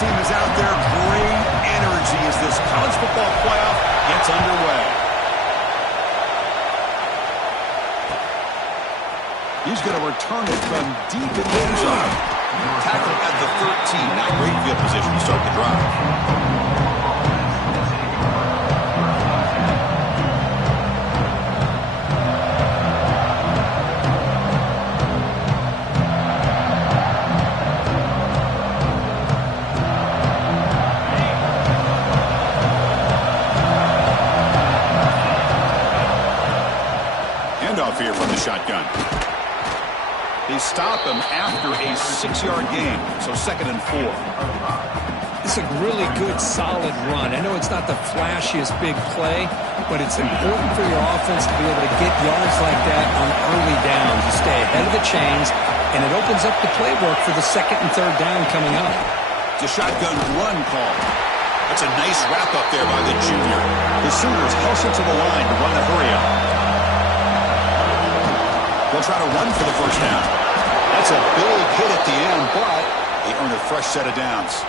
team is out there. Great energy as this college football playoff gets underway. He's going to return it from deep in the end zone. Tackle at the 13. Not great field position to start the drive. Here from the shotgun. They stop him after a 6-yard gain, so 2nd and 4. It's a really good, solid run. I know it's not the flashiest big play, but it's important for your offense to be able to get yards like that on early downs. You stay ahead of the chains, and it opens up the playbook for the 2nd and 3rd down coming up. The shotgun run call. That's a nice wrap-up there by the junior. The Sooners hustle to the line to run the hurry-up. They'll try to run for the first down. That's a big hit at the end, but they earn a fresh set of downs.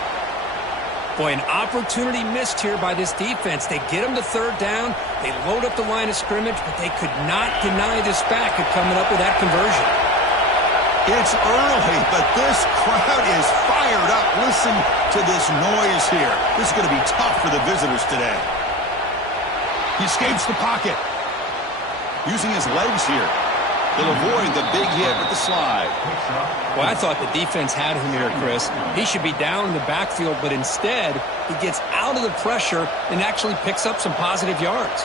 Boy, an opportunity missed here by this defense. They get them to 3rd down. They load up the line of scrimmage, but they could not deny this back of coming up with that conversion. It's early, but this crowd is fired up. Listen to this noise here. This is going to be tough for the visitors today. He escapes the pocket. Using his legs here. He'll avoid the big hit with the slide. Well, I thought the defense had him here, Chris. He should be down in the backfield, but instead, he gets out of the pressure and actually picks up some positive yards.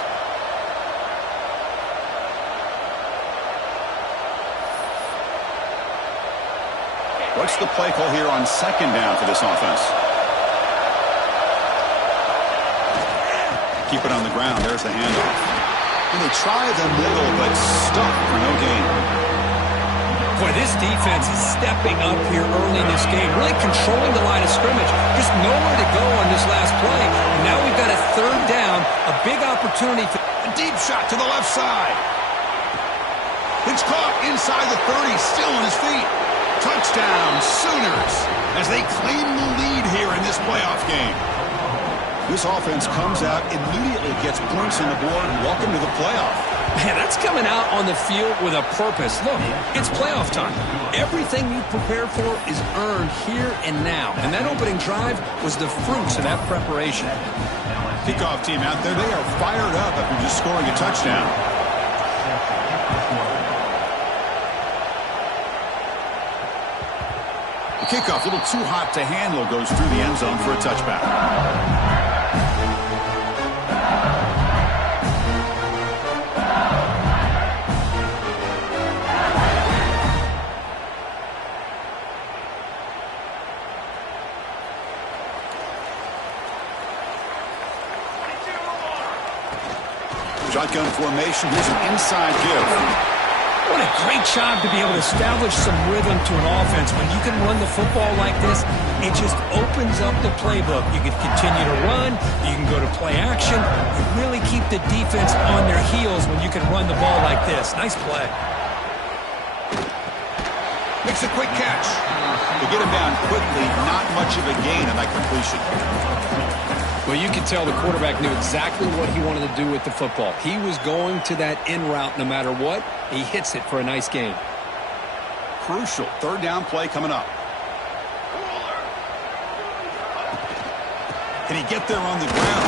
What's the play call here on 2nd down for this offense? Keep it on the ground. There's the handoff. And they try the middle, but stuck for no gain. Boy, this defense is stepping up here early in this game, really controlling the line of scrimmage. Just nowhere to go on this last play. And now we've got a 3rd down, a big opportunity. A deep shot to the left side. It's caught inside the 30, still on his feet. Touchdown, Sooners, as they claim the lead here in this playoff game. This offense comes out, immediately gets points on the board. Welcome to the playoff. Man, that's coming out on the field with a purpose. Look, it's playoff time. Everything you prepare for is earned here and now. And that opening drive was the fruits of that preparation. Kickoff team out there, they are fired up after just scoring a touchdown. The kickoff, a little too hot to handle, goes through the end zone for a touchback. Shotgun formation. Here's an inside give. What a great job to be able to establish some rhythm to an offense. When you can run the football like this, it just opens up the playbook. You can continue to run. You can go to play action. You really keep the defense on their heels when you can run the ball like this. Nice play. Makes a quick catch. To get him down quickly, not much of a gain on that completion. Well, you can tell the quarterback knew exactly what he wanted to do with the football. He was going to that in route no matter what. He hits it for a nice gain. Crucial 3rd down play coming up. Can he get there on the ground?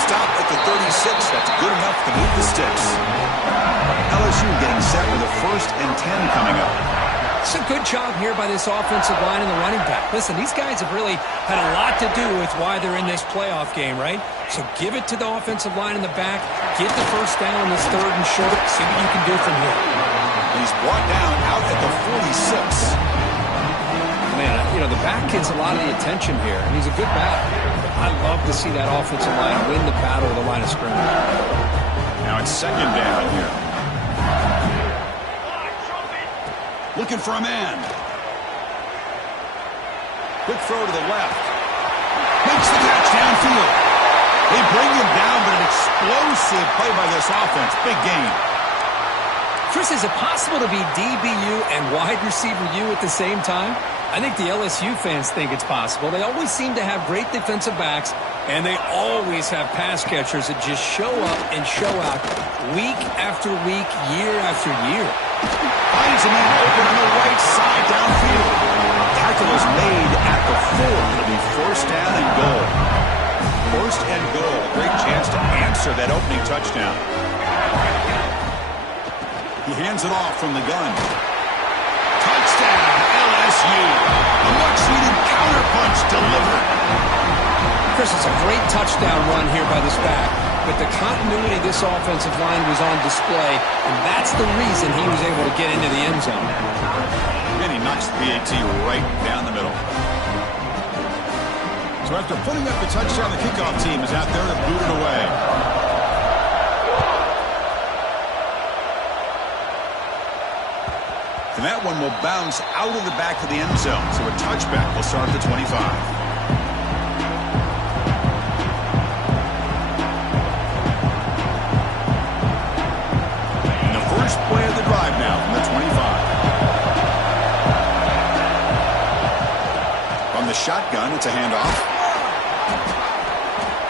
Stop at the 36. That's good enough to move the sticks. LSU getting set with a 1st and 10 coming up. It's a good job here by this offensive line and the running back. Listen, these guys have really had a lot to do with why they're in this playoff game, right? So give it to the offensive line in the back. Get the 1st down on this 3rd and short. See what you can do from here. He's brought down out at the 46. Man, you know, the back gets a lot of the attention here, and he's a good batter. I love to see that offensive line win the battle of the line of scrimmage. Now it's 2nd down here. Looking for a man. Quick throw to the left. Makes the catch downfield. They bring him down, but an explosive play by this offense. Big game. Chris, is it possible to be DBU and wide receiver U at the same time? I think the LSU fans think it's possible. They always seem to have great defensive backs, and they always have pass catchers that just show up and show out week after week, year after year. Finds a man open on the right side downfield. Tackle is made at the 4. It'll be first down and goal. First and goal. A great chance to answer that opening touchdown. He hands it off from the gun. Touchdown, LSU. A much-needed counterpunch delivered. Chris, it's a great touchdown run here by this back, but the continuity of this offensive line was on display, and that's the reason he was able to get into the end zone. And he knocks the PAT right down the middle. So after putting up the touchdown, the kickoff team is out there to boot it away. And that one will bounce out of the back of the end zone, so a touchback will start at the 25. First play of the drive now from the 25. From the shotgun, it's a handoff.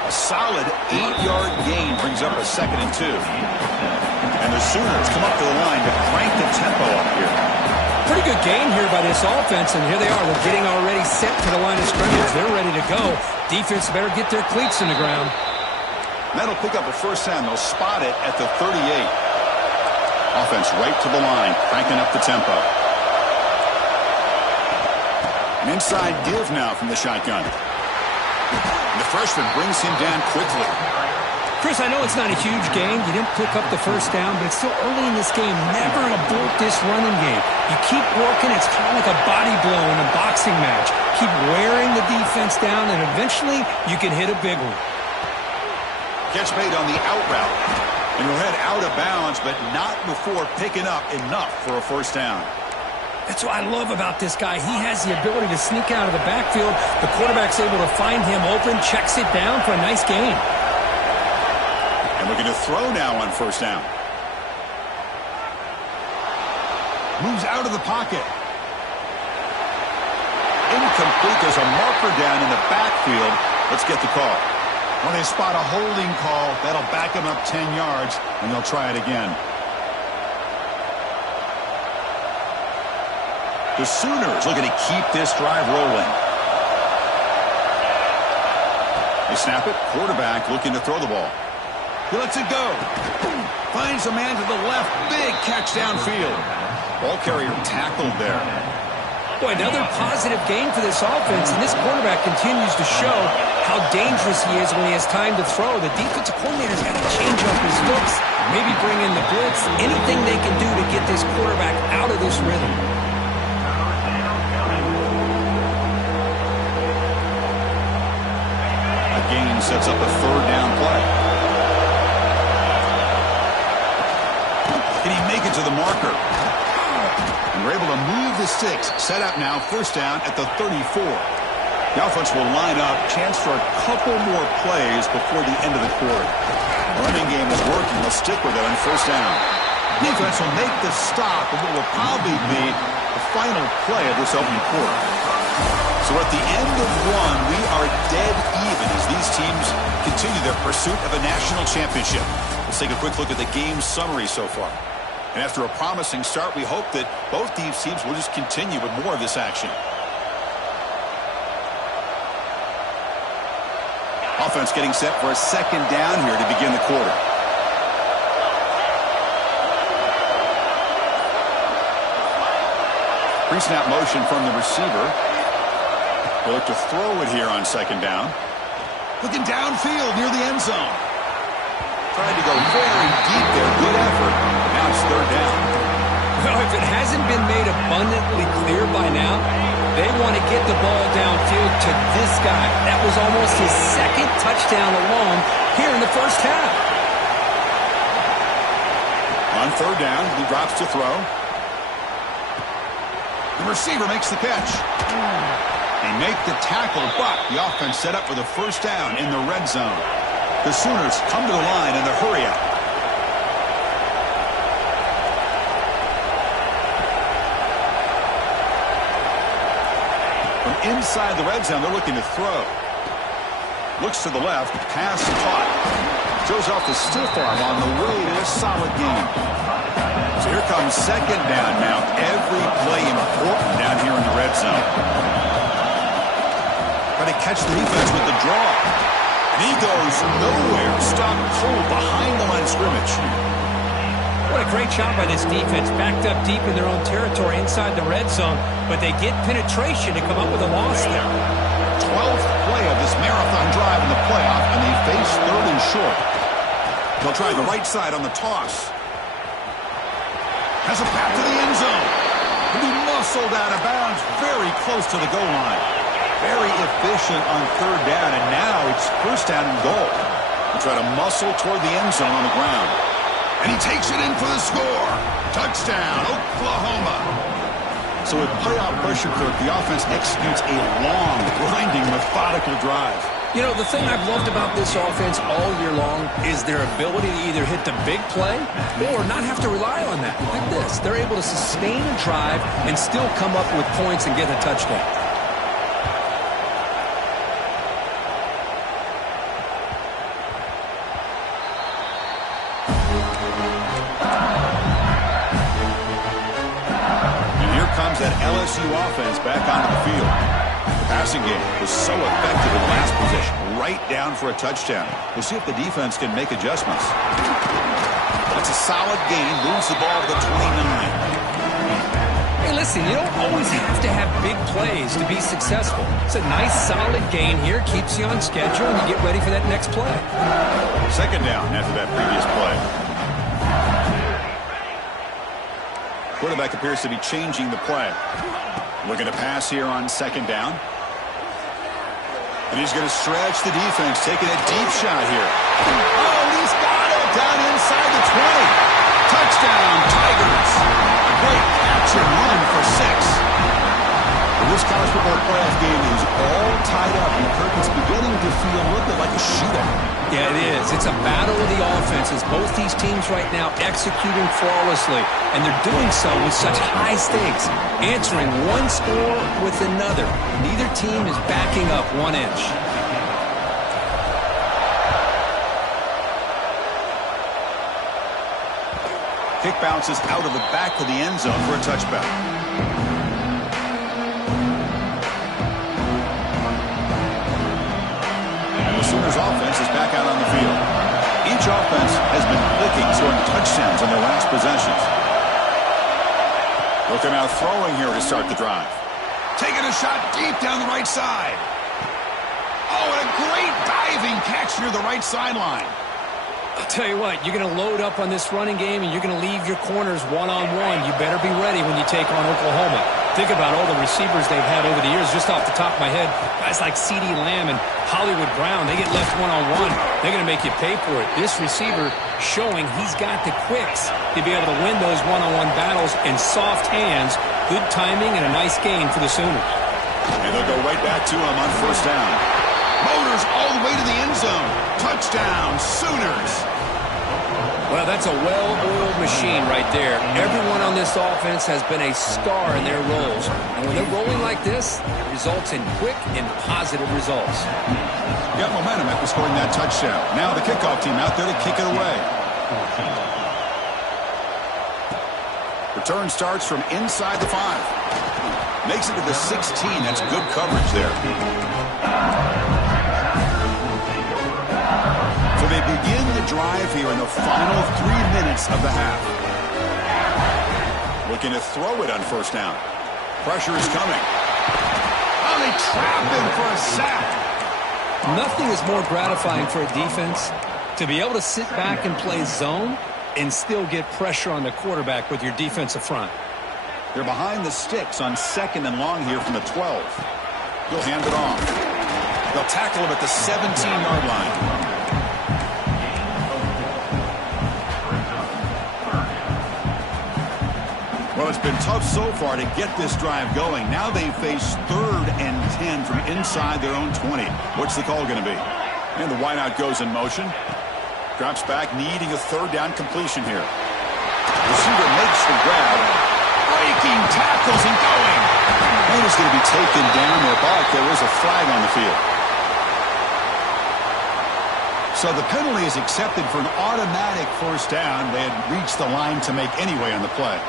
A solid 8-yard gain brings up a 2nd and 2. And the Sooners come up to the line to crank the tempo up here. Pretty good gain here by this offense, and here they are. They're getting already set to the line of scrimmage. They're ready to go. Defense better get their cleats in the ground. That'll pick up a first down. They'll spot it at the 38. Offense right to the line, cranking up the tempo. An inside give now from the shotgun. And the freshman brings him down quickly. Chris, I know it's not a huge gain. You didn't pick up the first down, but it's still early in this game. Never abort this running game. You keep working. It's kind of like a body blow in a boxing match. Keep wearing the defense down, and eventually you can hit a big one. Catch made on the out route. And he'll head out of bounds, but not before picking up enough for a first down. That's what I love about this guy. He has the ability to sneak out of the backfield. The quarterback's able to find him open, checks it down for a nice gain. And looking to throw now on first down. Moves out of the pocket. Incomplete. There's a marker down in the backfield. Let's get the call. When they spot a holding call, that'll back them up 10 yards, and they'll try it again. The Sooners looking to keep this drive rolling. They snap it. Quarterback looking to throw the ball. He lets it go. Finds a man to the left. Big catch downfield. Ball carrier tackled there. Boy, another positive gain for this offense, and this quarterback continues to show how dangerous he is when he has time to throw. The defensive coordinator's got to change up his looks, maybe bring in the blitz, anything they can do to get this quarterback out of this rhythm. A gain sets up a third down play. Can he make it to the marker? And we're able to move the sticks. Set up now, first down at the 34. The offense will line up. Chance for a couple more plays before the end of the quarter. The running game is working. They'll stick with it on first down. Defense will make the stop of what will probably be the final play of this opening quarter. So at the end of one, we are dead even as these teams continue their pursuit of a national championship. Let's take a quick look at the game summary so far. And after a promising start, we hope that both these teams will just continue with more of this action. Offense getting set for a second down here to begin the quarter. Pre-snap motion from the receiver. They look to throw it here on second down. Looking downfield near the end zone. Trying to go very deep there. Good effort. Now it's third down. Well, if it hasn't been made abundantly clear by now, they want to get the ball downfield to this guy. That was almost his second touchdown alone here in the first half. On third down, he drops to throw. The receiver makes the catch. They make the tackle, but the offense set up for the first down in the red zone. The Sooners come to the line in the hurry-up. inside the red zone. They're looking to throw. Looks to the left. Pass caught. Shows off the stiff arm on the way to a solid gain. So here comes second down now. Every play important down here in the red zone. Trying to catch the defense with the draw. And he goes nowhere. Stopped cold behind the line of scrimmage. What a great job by this defense. Backed up deep in their own territory inside the red zone. But they get penetration to come up with a loss there. 12th play of this marathon drive in the playoff, and they face third and short. They'll try the right side on the toss. Has a path to the end zone. He'll be muscled out of bounds, very close to the goal line. Very efficient on third down, and now it's first down and goal. They'll try to muscle toward the end zone on the ground. And he takes it in for the score. Touchdown, Oklahoma. So with playoff pressure, Kirk, the offense executes a long, grinding, methodical drive. You know, the thing I've loved about this offense all year long is their ability to either hit the big play or not have to rely on that. Like this. They're able to sustain a drive and still come up with points and get a touchdown. That LSU offense back onto the field. The passing game was so effective in the last possession, right down for a touchdown. We'll see if the defense can make adjustments. That's a solid gain, moves the ball to the 29. Hey, listen, you don't always have to have big plays to be successful. It's a nice, solid gain here, keeps you on schedule, and you get ready for that next play. Second down after that previous play. Quarterback appears to be changing the play. Looking to pass here on second down. And he's going to stretch the defense, taking a deep shot here. Oh, he's got it down inside the 20. Touchdown, Tigers. A great catch and run for 6. This college football playoff game is all tied up, and Kirk is beginning to feel a little bit like a shootout. Yeah, it is. It's a battle of the offenses. Both these teams right now executing flawlessly, and they're doing so with such high stakes, answering one score with another. Neither team is backing up 1 inch. Kick bounces out of the back of the end zone for a touchback. Sooners offense is back out on the field. Each offense has been clicking, scoring touchdowns in their last possessions. Looking out throwing here to start the drive. Taking a shot deep down the right side. Oh, and a great diving catch near the right sideline. I'll tell you what, you're going to load up on this running game, and you're going to leave your corners one-on-one. You better be ready when you take on Oklahoma. Think about all the receivers they've had over the years, just off the top of my head. Guys like CeeDee Lamb and Hollywood Brown, they get left one-on-one. They're going to make you pay for it. This receiver showing he's got the quicks to be able to win those one-on-one battles in soft hands. Good timing and a nice gain for the Sooners. And they'll go right back to him on first down. Motors all the way to the end zone. Touchdown, Sooners. Well, that's a well-oiled machine right there. Everyone on this offense has been a star in their roles. And when they're rolling like this, it results in quick and positive results. Got momentum after scoring that touchdown. Now the kickoff team out there to kick it away. Return starts from inside the 5. Makes it to the 16. That's good coverage there. So they begin the drive here in the final 3 minutes of the half. Looking to throw it on first down. Pressure is coming. Oh, they trap him for a sack. Nothing is more gratifying for a defense to be able to sit back and play zone and still get pressure on the quarterback with your defensive front. They're behind the sticks on second and long here from the 12. He'll hand it off. They'll tackle him at the 17-yard line. Well, it's been tough so far to get this drive going. Now they face 3rd and 10 from inside their own 20. What's the call going to be? And the wideout goes in motion. Drops back, needing a 3rd down completion here. Receiver makes the grab. Breaking tackles and going. point is going to be taken down there, but there is a flag on the field. So the penalty is accepted for an automatic first down. They had reached the line to make anyway on the play.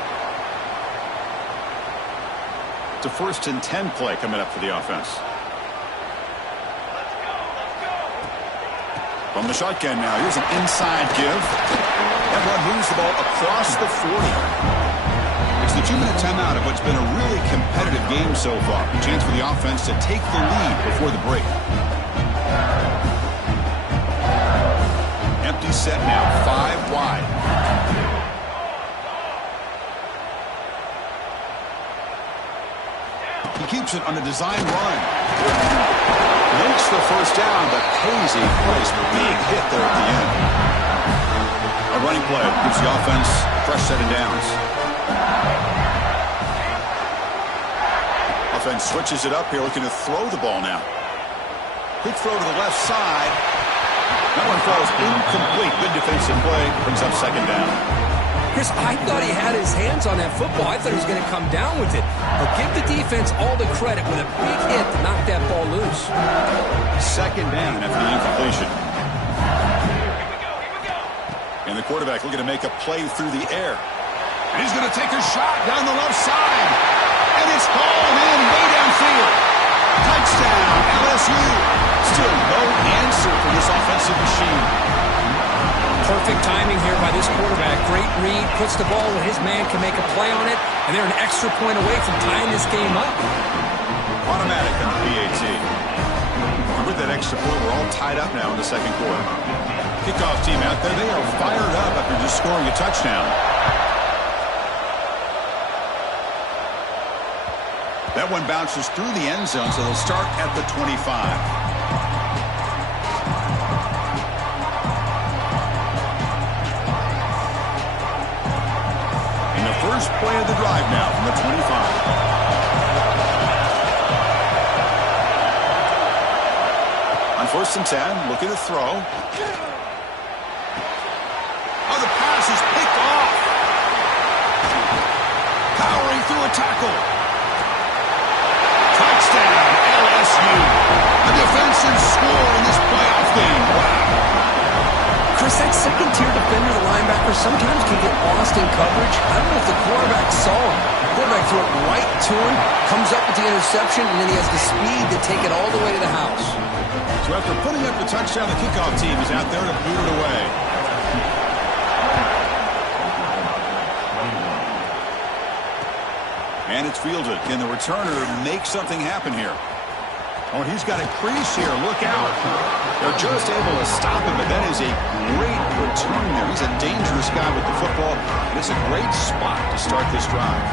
It's a 1st and 10 play coming up for the offense. From the shotgun now, here's an inside give. That run moves the ball across the 40. It's the 2-minute timeout of what's been a really competitive game so far. A chance for the offense to take the lead before the break. Empty set now, 5 wide. He keeps it on a design run. Makes the first down, but pays a price. Big hit there at the end. A running play gives the offense fresh set of downs. Offense switches it up here, looking to throw the ball now. Quick throw to the left side. That one falls incomplete. Good defensive play. Brings up 2nd down. Chris, I thought he had his hands on that football. I thought he was going to come down with it. But give the defense all the credit with a big hit to knock that ball loose. 2nd down after the incompletion. And the quarterback looking to make a play through the air. And he's going to take a shot down the left side. And it's hauled in way downfield. Touchdown, LSU. Still no answer for this offensive machine. Perfect timing here by this quarterback. Great read, puts the ball where his man can make a play on it, and they're an extra point away from tying this game up. Automatic on the PAT. And with that extra point, we're all tied up now in the 2nd quarter. Kickoff team out there, they are fired up after just scoring a touchdown. That one bounces through the end zone, so they'll start at the 25. First play of the drive now from the 25. On 1st and 10, looking to throw. Oh, the pass is picked off. Powering through a tackle. Touchdown, LSU. A defensive score in this playoff game. Wow. Chris, that 2nd-tier defender, the linebacker, sometimes can get lost in coverage. I don't know if the quarterback saw him. The quarterback threw it right to him, comes up with the interception, and then he has the speed to take it all the way to the house. So after putting up the touchdown, the kickoff team is out there to boot it away. And it's fielded. Can the returner make something happen here? Oh, he's got a crease here. Look out. They're just able to stop him, but that is a great return there. He's a dangerous guy with the football, and it's a great spot to start this drive.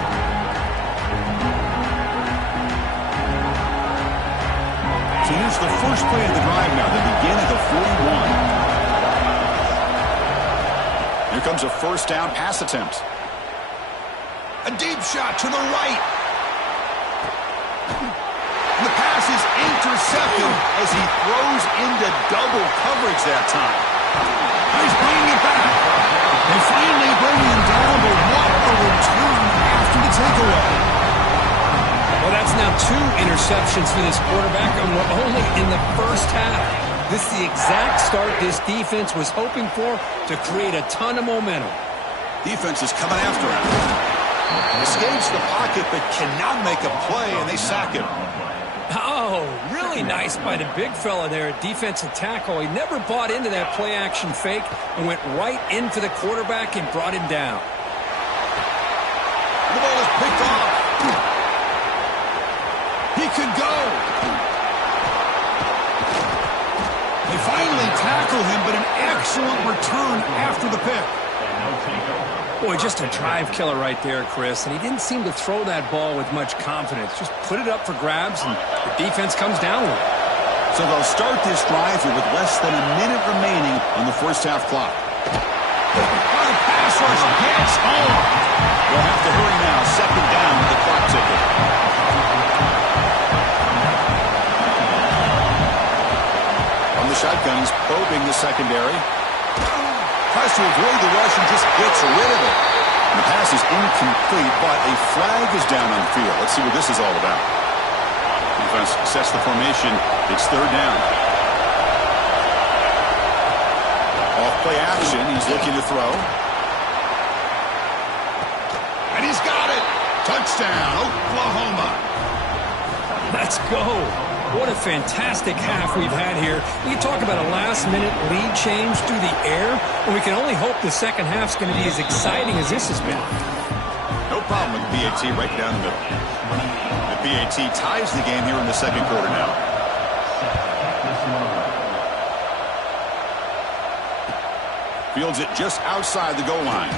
So here's the first play of the drive now. They begin at the 41. Here comes a 1st down pass attempt. A deep shot to the right. The pass is intercepted as he throws into double coverage that time. He's bringing it back. They finally bring him down, but what a return after the takeaway. Well, that's now 2 interceptions for this quarterback, and we're only in the first half. This is the exact start this defense was hoping for to create a ton of momentum. Defense is coming after him. Escapes the pocket, but cannot make a play, and they sack him. Oh, really nice by the big fella there at defensive tackle. He never bought into that play-action fake and went right in for the quarterback and brought him down. The ball is picked off. He could go. They finally tackle him, but an excellent return after the pick. Boy, just a drive killer right there, Chris. And he didn't seem to throw that ball with much confidence. Just put it up for grabs, and the defense comes down with it. So they'll start this drive here with less than a minute remaining on the first half clock. Oh, the pass rush gets home. They'll have to hurry now. 2nd down with the clock ticking. From the shotgun, he's probing the secondary. Tries to avoid the rush and just gets rid of it. And the pass is incomplete, but a flag is down on the field. Let's see what this is all about. defense sets the formation. It's third down. Off play action. He's looking to throw. And he's got it. Touchdown, Oklahoma. Let's go. What a fantastic half we've had here. We can talk about a last-minute lead change through the air, and we can only hope the second half's going to be as exciting as this has been. No problem with the BAT right down the middle. The BAT ties the game here in the second quarter now. Fields it just outside the goal line.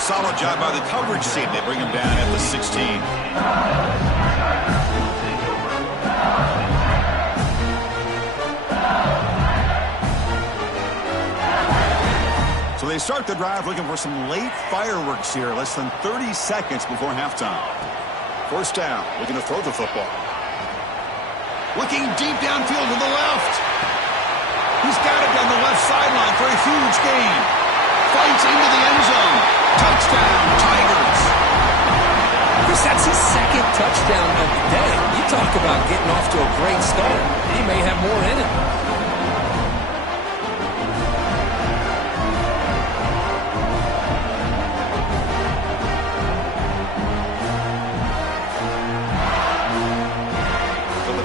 Solid job by the coverage team. They bring him down at the 16. So they start the drive looking for some late fireworks here, less than 30 seconds before halftime. First down, looking to throw the football. Looking deep downfield to the left. He's got it down the left sideline for a huge gain. Fights into the end zone. Touchdown, Tigers. Chris, that's his second touchdown of the day. You talk about getting off to a great start. He may have more in it.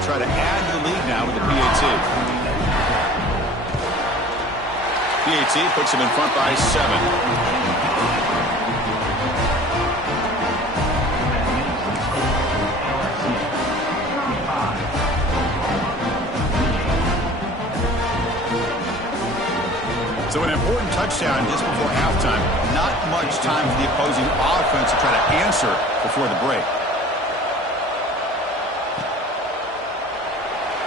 Try to add to the lead now with the PAT. PAT puts him in front by 7. So an important touchdown just before halftime. Not much time for the opposing offense to try to answer before the break.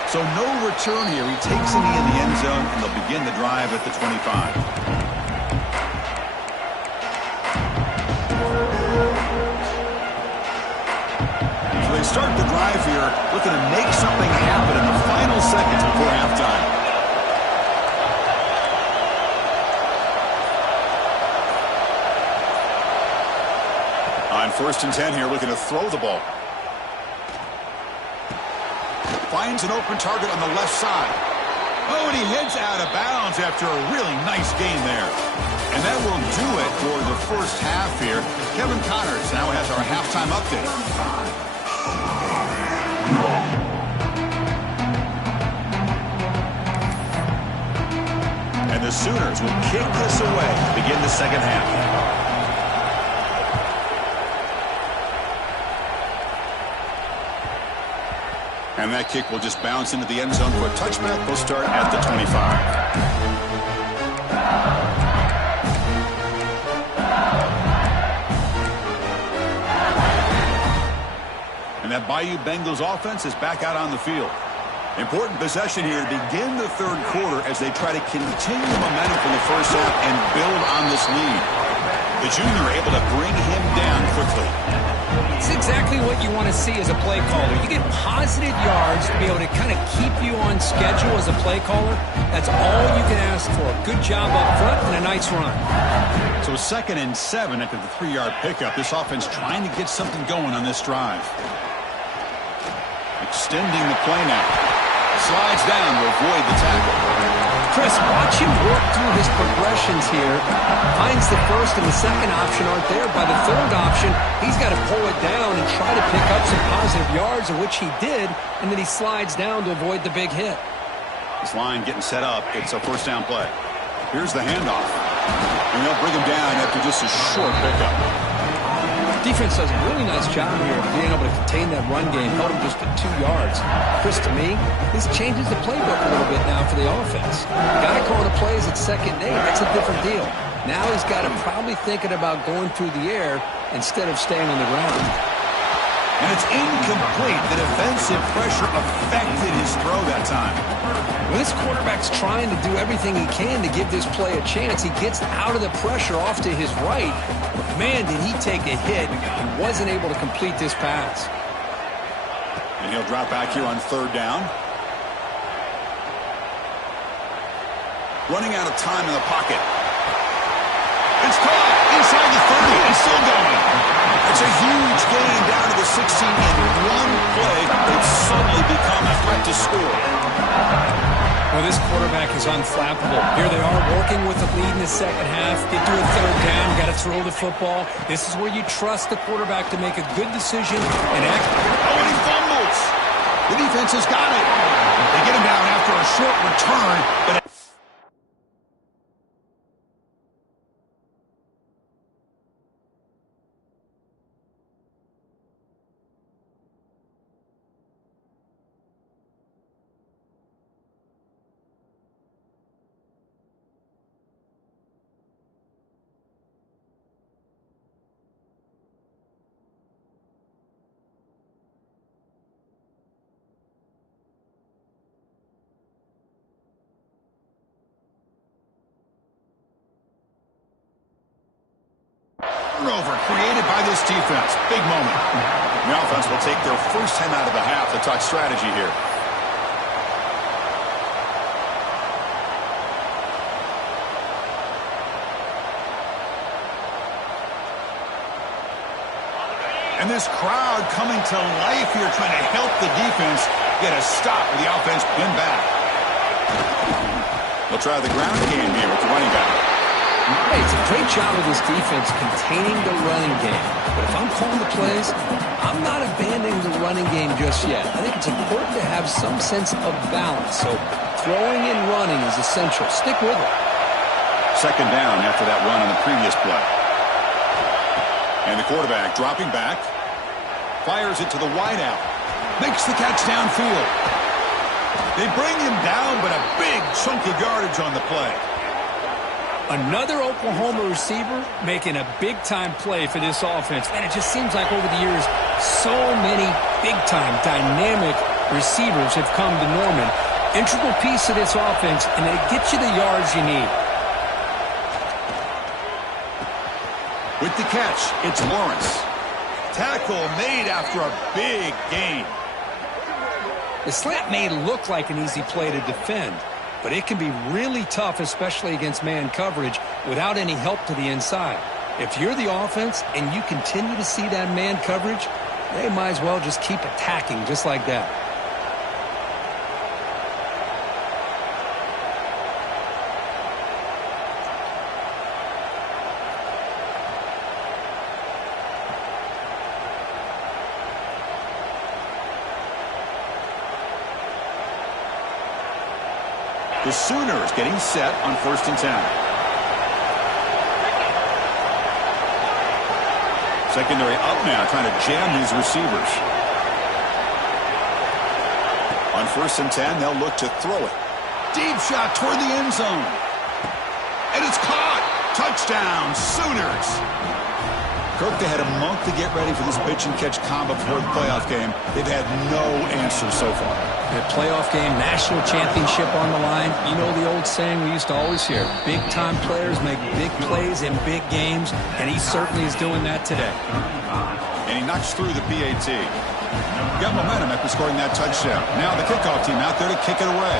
So no return here. He takes a knee in the end zone, and they'll begin the drive at the 25. So they start the drive here, looking to make something happen in the final seconds before halftime. On 1st and 10 here, looking to throw the ball. Finds an open target on the left side. Oh, and he heads out of bounds after a really nice gain there. And that will do it for the first half here. Kevin Connors now has our halftime update. And the Sooners will kick this away to begin the second half. And that kick will just bounce into the end zone for a touchback. We'll start at the 25. And that Bayou Bengals offense is back out on the field. Important possession here to begin the third quarter as they try to continue the momentum from the first half and build on this lead. The junior able to bring him down quickly. It's exactly what you want to see as a play caller. You get positive yards to be able to kind of keep you on schedule as a play caller. That's all you can ask for. Good job up front and a nice run. So 2nd and 7 after the 3-yard pickup. This offense trying to get something going on this drive. Extending the play now. Slides down to avoid the tackle. Chris, watch him work through his progressions here. Finds the first and the second option aren't there. By the third option, he's got to pull it down and try to pick up some positive yards, of which he did, and then he slides down to avoid the big hit. This line getting set up. It's a first down play. Here's the handoff. And they'll bring him down after just a short pickup. Defense does a really nice job here of being able to contain that run game, held him just at 2 yards. Chris, to me, this changes the playbook a little bit now for the offense. Got to call the plays at 2nd and 8. That's a different deal. Now he's got to probably thinking about going through the air instead of staying on the ground. And it's incomplete. The defensive pressure affected his throw that time. Well, this quarterback's trying to do everything he can to give this play a chance. He gets out of the pressure off to his right. But man, did he take a hit. He wasn't able to complete this pass. And he'll drop back here on 3rd down. Running out of time in the pocket. It's caught inside the 30 and still going. And It's a huge gain down to the 16 in one play. They've suddenly become a threat to score. Well, this quarterback is unflappable. Here they are working with the lead in the second half. Get to a third down, got to throw the football. This is where you trust the quarterback to make a good decision and act. Oh, and he fumbles. The defense has got it. They get him down after a short return, but turnover created by this defense. Big moment. The offense will take their first time out of the half to talk strategy here. And this crowd coming to life here, trying to help the defense get a stop with the offense pinned back. They'll try the ground game here with the running back. Hey, it's a great job of this defense containing the running game. But if I'm calling the plays, I'm not abandoning the running game just yet. I think it's important to have some sense of balance. So throwing and running is essential. Stick with it. Second down after that run on the previous play. And the quarterback dropping back. Fires it to the wideout. Makes the catch downfield. They bring him down, but a big chunk of yardage on the play. Another Oklahoma receiver making a big-time play for this offense. And it just seems like over the years, so many big-time, dynamic receivers have come to Norman. Integral piece of this offense, and they get you the yards you need. With the catch, it's Lawrence. Tackle made after a big gain. The slant may look like an easy play to defend, but it can be really tough, especially against man coverage, without any help to the inside. If you're the offense and you continue to see that man coverage, they might as well just keep attacking just like that. The Sooners getting set on 1st and 10. Secondary up now, trying to jam these receivers. On 1st and 10, they'll look to throw it. Deep shot toward the end zone. And it's caught. Touchdown, Sooners. Kirk, they had a month to get ready for this pitch-and-catch combo before the playoff game. They've had no answers so far. The playoff game, national championship on the line. You know the old saying we used to always hear, big-time players make big plays in big games, and he certainly is doing that today. And he knocks through the PAT. Got momentum after scoring that touchdown. Now the kickoff team out there to kick it away.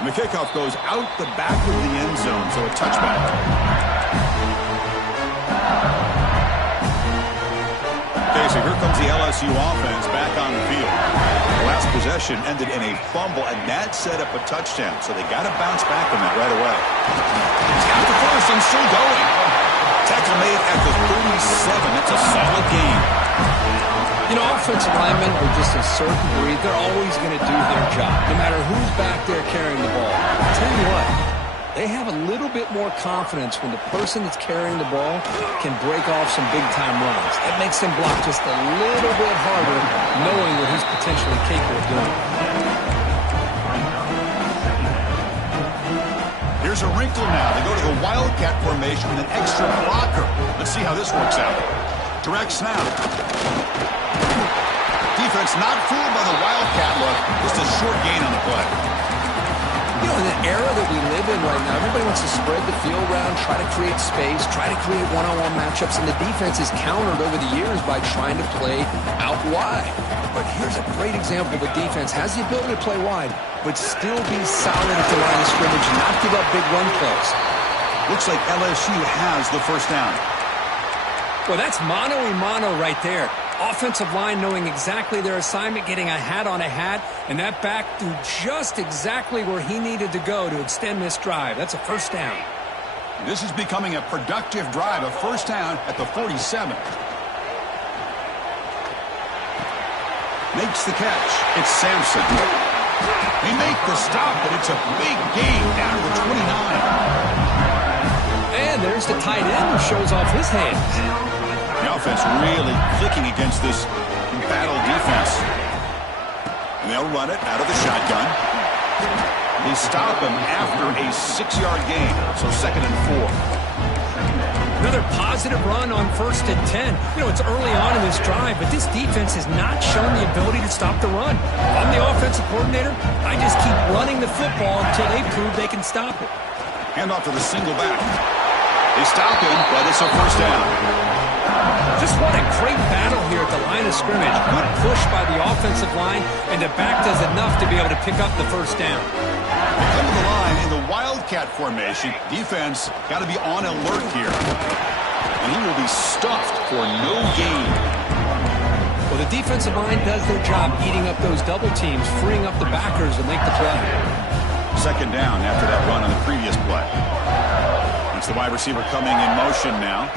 And the kickoff goes out the back of the end zone, so a touchback. Okay, so here comes the LSU offense back on the field. The last possession ended in a fumble, and that set up a touchdown, so they got to bounce back on that right away. He's got the first and still going. Tackle made at the 37. That's a solid game. You know, offensive linemen are just a certain breed. They're always going to do their job, no matter who's back there carrying the ball. I'll tell you what, they have a little bit more confidence when the person that's carrying the ball can break off some big-time runs. It makes them block just a little bit harder, knowing what he's potentially capable of doing. Here's a wrinkle now. They go to the Wildcat formation with an extra blocker. Let's see how this works out. Direct snap. Defense not fooled by the Wildcat look. Just a short gain on the play. You know, in the era that we live in right now, everybody wants to spread the field around, try to create space, try to create one-on-one matchups, and the defense is countered over the years by trying to play out wide. But here's a great example. The defense has the ability to play wide, but still be solid at the line of scrimmage and not give up big run plays. Looks like LSU has the first down. Well, that's mano-a-mano right there. Offensive line knowing exactly their assignment, getting a hat on a hat, and that back threw just exactly where he needed to go to extend this drive. That's a first down. This is becoming a productive drive, a first down at the 47. Makes the catch. It's Sampson. They make the stop, but it's a big gain down to the 29. And there's the tight end who shows off his hands. The offense really clicking against this battle defense. And they'll run it out of the shotgun. They stop him after a 6-yard gain, so 2nd and 4. Another positive run on 1st and 10. You know, it's early on in this drive, but this defense has not shown the ability to stop the run. I'm the offensive coordinator. I just keep running the football until they prove they can stop it. Hand off to the single back. They stop him, but it's a first down. Just what a great battle here at the line of scrimmage. Good push by the offensive line, and the back does enough to be able to pick up the first down. They come to the line in the Wildcat formation. Defense got to be on alert here. And he will be stuffed for no gain. Well, the defensive line does their job eating up those double teams, freeing up the backers to make the play. 2nd down after that run on the previous play. It's the wide receiver coming in motion now.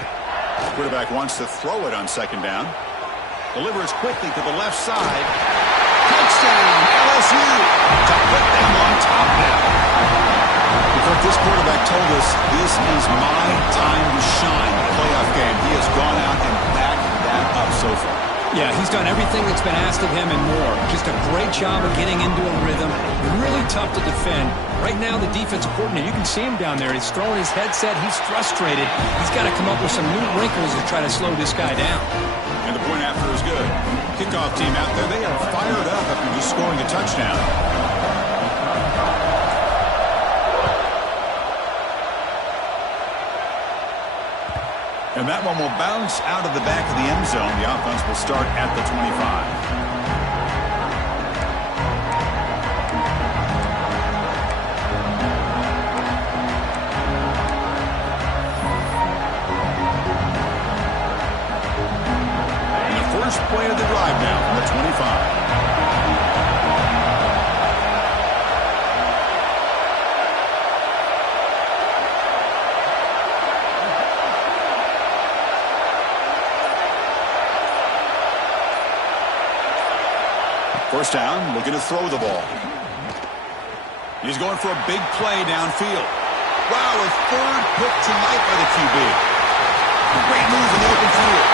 Quarterback wants to throw it on 2nd down. Delivers quickly to the left side. Touchdown, LSU. To put them on top now. Because this quarterback told us this is my time to shine. The playoff game. He has gone out and backed that up so far. Yeah, he's done everything that's been asked of him and more. Just a great job of getting into a rhythm. Really tough to defend. Right now, the defensive coordinator, you can see him down there. He's throwing his headset. He's frustrated. He's got to come up with some new wrinkles to try to slow this guy down. And the point after is good. Kickoff team out there, they are fired up after just scoring a touchdown. And that one will bounce out of the back of the end zone. The offense will start at the 25. First play of the drive now from the 25. First down, looking to throw the ball. He's going for a big play downfield. Wow, a 3rd pick tonight by the QB. Great move in the open field.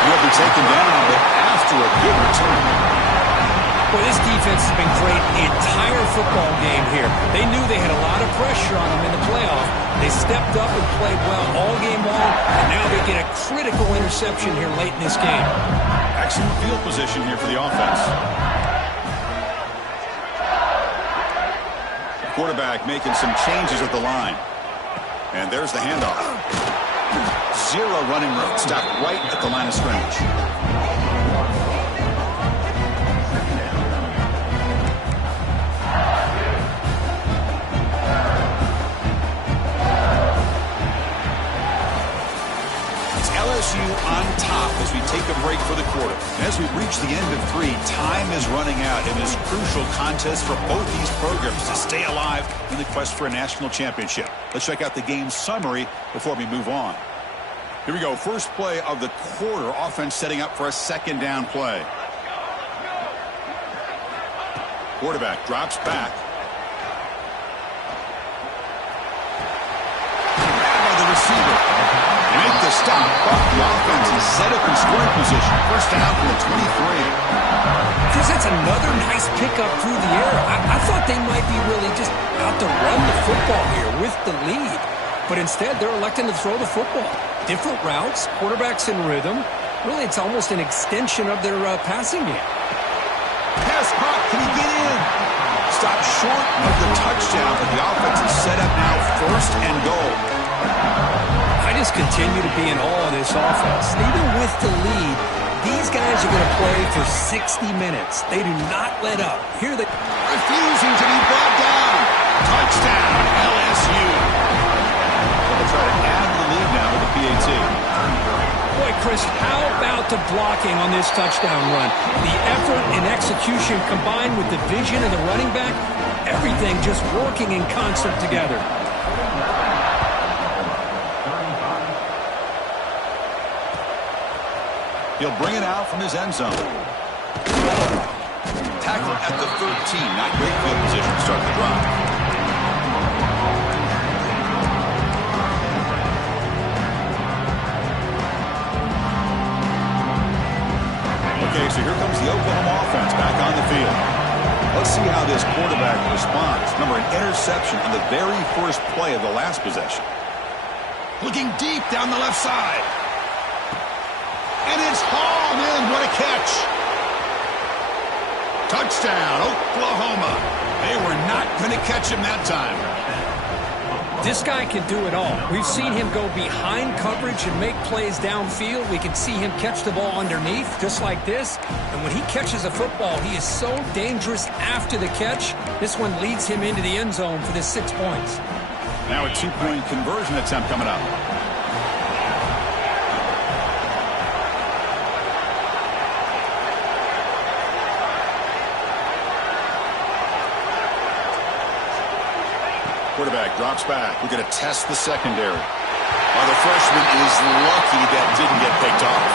He'll be taken down, but after a good return. Well, this defense has been great the entire football game here. They knew they had a lot of pressure on them in the playoff. They stepped up and played well all game long, and now they get a critical interception here late in this game. Excellent field position here for the offense. Quarterback making some changes at the line. And there's the handoff. 0 running room. Stopped right at the line of scrimmage. LSU on top as we take a break for the quarter. As we reach the end of 3, time is running out in this crucial contest for both these programs to stay alive in the quest for a national championship. Let's check out the game summary before we move on. Here we go. First play of the quarter. Offense setting up for a 2nd down play. Quarterback drops back. Grabbed by the receiver. Make the stop, but the offense is set up in scoring position. First down from the 23. Chris, that's another nice pickup through the air. I thought they might be really just out to run the football here with the lead. But instead, they're electing to throw the football. Different routes, quarterbacks in rhythm. Really, it's almost an extension of their passing game. Pass caught. Can he get in? Stopped short of the touchdown, but the offense is set up now 1st and goal. I just continue to be in awe of this offense. Even with the lead, these guys are going to play for 60 minutes. They do not let up. Here they refusing to be brought down. Touchdown, LSU. Well, the penalty. Boy, Chris, how about the blocking on this touchdown run? The effort and execution combined with the vision of the running back, everything just working in concert together. He'll bring it out from his end zone. Tackle at the 13. Not great field position to start the drive. Okay, so here comes the Oklahoma offense back on the field. Let's see how this quarterback responds. Remember, an interception on the very first play of the last possession. Looking deep down the left side. And it's hauled in. What a catch. Touchdown, Oklahoma. They were not going to catch him that time. This guy can do it all. We've seen him go behind coverage and make plays downfield. We can see him catch the ball underneath, just like this. And when he catches a football, he is so dangerous after the catch. This one leads him into the end zone for the 6 points. Now a two-point conversion attempt coming up. Quarterback drops back. We're going to test the secondary. Oh, the freshman is lucky that didn't get picked off.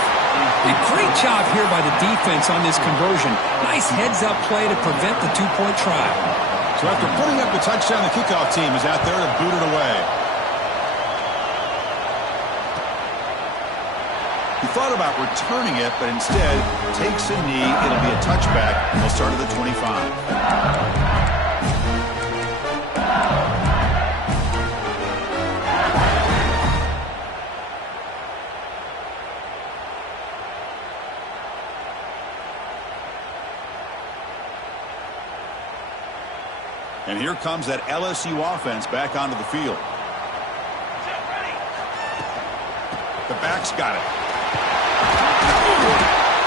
A great job here by the defense on this conversion. Nice heads-up play to prevent the two-point try. So after putting up the touchdown, the kickoff team is out there to boot it away. He thought about returning it, but instead takes a knee. It'll be a touchback. They'll start at the 25. And here comes that LSU offense back onto the field. The back's got it.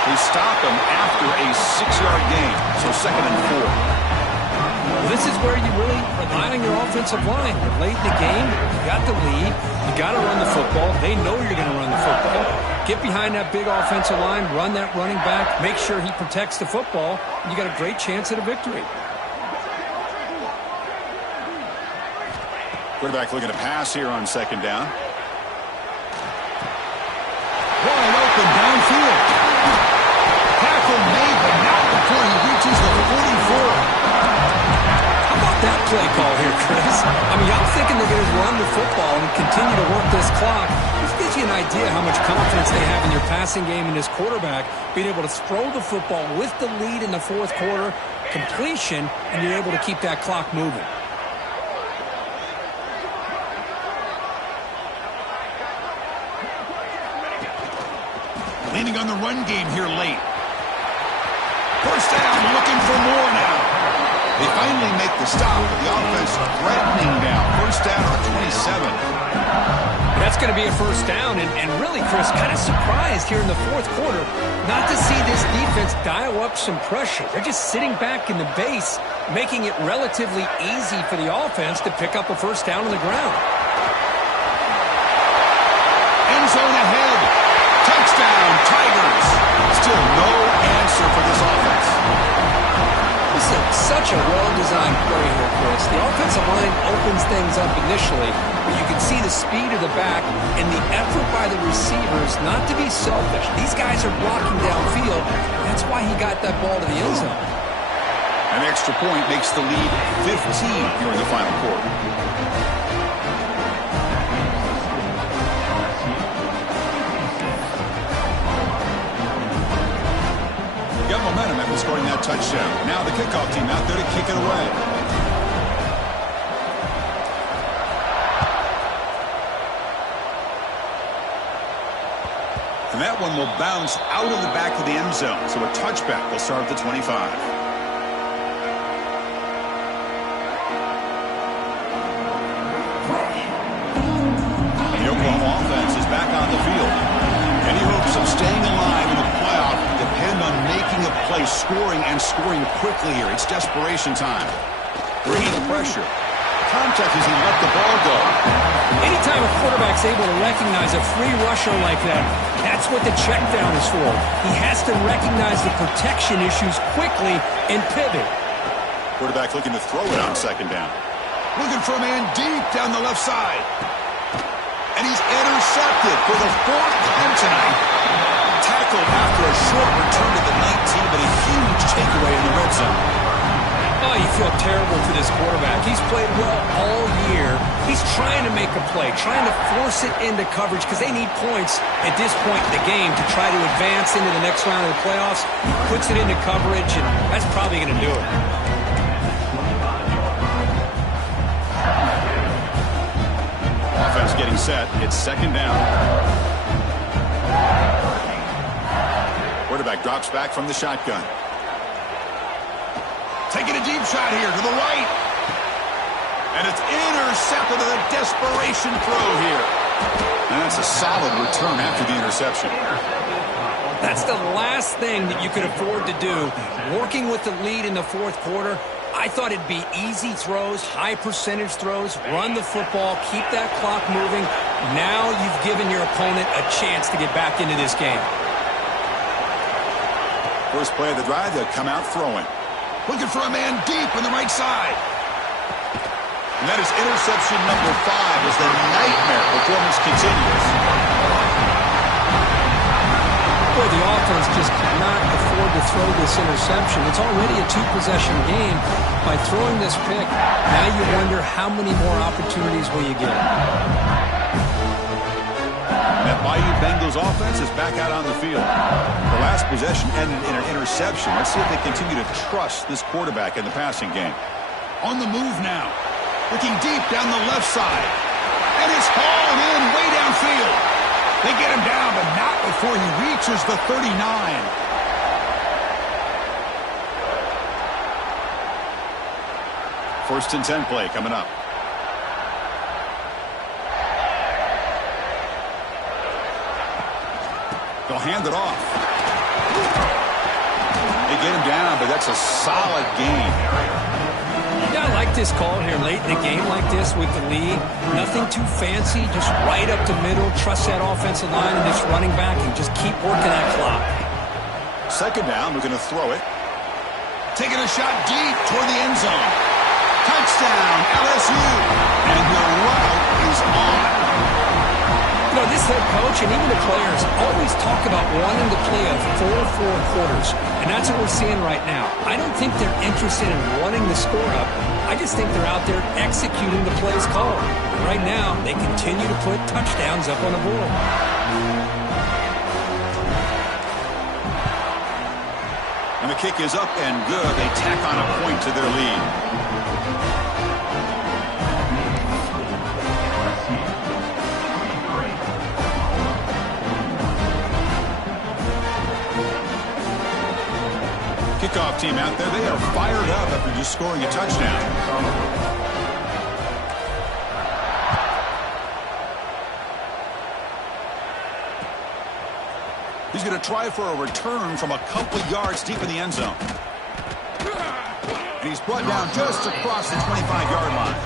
They stop him after a 6-yard gain, so 2nd and 4. Well, this is where you really rely on your offensive line. You're late in the game. You got the lead. You got to run the football. They know you're going to run the football. Get behind that big offensive line, run that running back, make sure he protects the football, and you got a great chance at a victory. Quarterback looking to pass here on 2nd down. Wide open downfield. Tackle made, but not before he reaches the 44. How about that play call here, Chris? I mean, I'm thinking they're going to run the football and continue to work this clock. This gives you an idea how much confidence they have in your passing game and this quarterback being able to throw the football with the lead in the 4th quarter, completion, and you're able to keep that clock moving. Leaning on the run game here late. First down, looking for more now. They finally make the stop, but the offense threatening now. First down on 27. That's going to be a first down, and really, Chris, kind of surprised here in the 4th quarter not to see this defense dial up some pressure. They're just sitting back in the base, making it relatively easy for the offense to pick up a first down on the ground. End zone ahead. Touchdown, Tigers. Still no answer for this offense. This is such a well-designed play here, Chris. The offensive line opens things up initially, but you can see the speed of the back and the effort by the receivers not to be selfish. These guys are blocking downfield. That's why he got that ball to the end zone. An extra point makes the lead 15 here in the final quarter. Got momentum after scoring that touchdown. Now the kickoff team out there to kick it away. And that one will bounce out of the back of the end zone. So a touchback will start at the 25. And the Oklahoma offense is back on the field. Any hopes of staying alive in the playoff depend on making a play, scoring, and scoring quickly here. It's desperation time. Bringing the pressure. contact as he let the ball go. Anytime a quarterback's able to recognize a free rusher like that, that's what the check down is for. He has to recognize the protection issues quickly and pivot. Quarterback looking to throw it on second down. Looking for a man deep down the left side. And he's intercepted for the 4th time tonight. Tackled after a short return to the 19, but a huge takeaway in the red zone. Oh, you feel terrible for this quarterback. He's played well all year. He's trying to make a play, trying to force it into coverage because they need points at this point in the game to try to advance into the next round of the playoffs. Puts it into coverage, and that's probably going to do it. Offense getting set. It's second down. Quarterback drops back from the shotgun. Taking a deep shot here to the right. And it's intercepted with a desperation throw here. And that's a solid return after the interception. That's the last thing that you could afford to do. Working with the lead in the 4th quarter, I thought it'd be easy throws, high percentage throws, run the football, keep that clock moving. Now you've given your opponent a chance to get back into this game. First play of the drive, they'll come out throwing. Looking for a man deep on the right side. And that is interception number 5 as the nightmare performance continues. Boy, the offense just cannot afford to throw this interception. It's already a 2-possession game. By throwing this pick, now you wonder how many more opportunities will you get. That Bayou Bengals offense is back out on the field. The last possession ended in an interception. Let's see if they continue to trust this quarterback in the passing game. On the move now. Looking deep down the left side. And it's hauled in way downfield. They get him down, but not before he reaches the 39. First and 10 play coming up. They'll hand it off. They get him down, but that's a solid gain. Yeah, I like this call here late in the game like this with the lead. Nothing too fancy, just right up the middle. Trust that offensive line and this running back and just keep working that clock. Second down, we're going to throw it. Taking a shot deep toward the end zone. Touchdown, LSU. And the route is on. You know, this head coach and even the players always talk about wanting to play a full 4 quarters, and that's what we're seeing right now. I don't think they're interested in running the score up. I just think they're out there executing the plays called. And right now, they continue to put touchdowns up on the board. And the kick is up and good. They tack on a point to their lead. Kickoff team out there, they are fired up after just scoring a touchdown. He's going to try for a return from a couple yards deep in the end zone. And he's brought down just across the 25-yard line.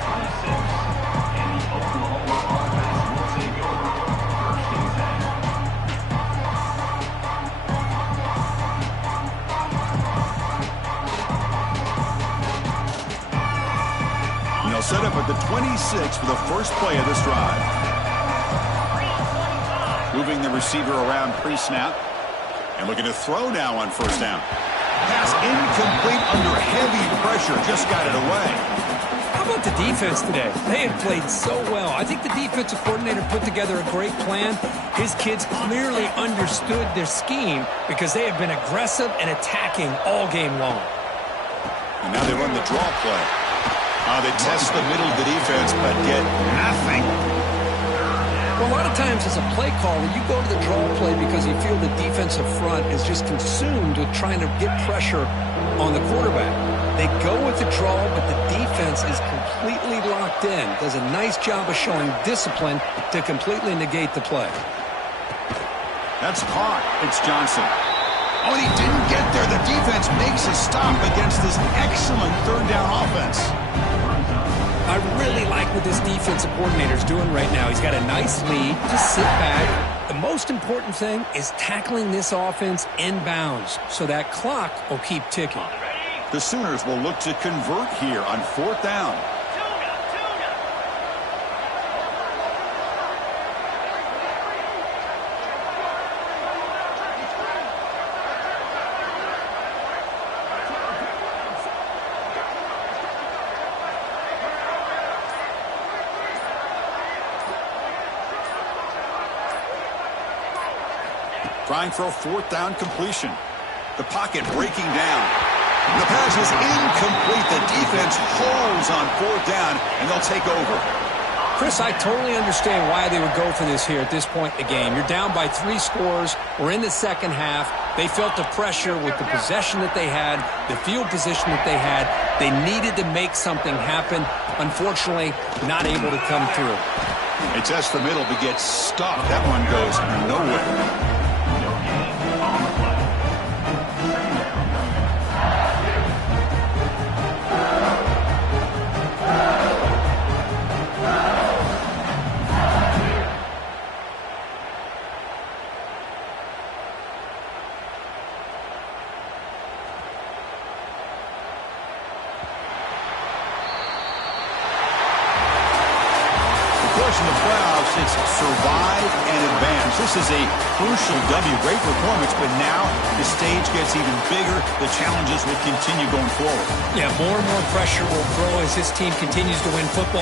Set up at the 26 for the first play of this drive. Moving the receiver around pre-snap. And looking to throw now on first down. Pass incomplete under heavy pressure. Just got it away. How about the defense today? They have played so well. I think the defensive coordinator put together a great plan. His kids clearly understood their scheme because they have been aggressive and attacking all game long. And now they run the draw play. They test the middle of the defense, but get nothing. Well, a lot of times as a play caller, you go to the draw play because you feel the defensive front is just consumed with trying to get pressure on the quarterback. They go with the draw, but the defense is completely locked in. Does a nice job of showing discipline to completely negate the play. That's caught. It's Johnson. Oh, and he didn't get there. The defense makes a stop against this excellent third down offense. I really what this defensive coordinator is doing right now. He's got a nice lead. Just sit back. The most important thing is tackling this offense inbounds so that clock will keep ticking. The Sooners will look to convert here on 4th down. Trying for a 4th down completion. The pocket breaking down. The pass is incomplete. The defense holds on 4th down, and they'll take over. Chris, I totally understand why they would go for this here at this point in the game. You're down by 3 scores. We're in the second half. They felt the pressure with the possession that they had, the field position that they had. They needed to make something happen. Unfortunately, not able to come through. They test the middle but get stuck. That one goes nowhere. In the playoffs, it's survive and advance. This is a crucial W. Great performance, but now the stage gets even bigger. The challenges will continue going forward. Yeah, more and more pressure will grow as this team continues to win football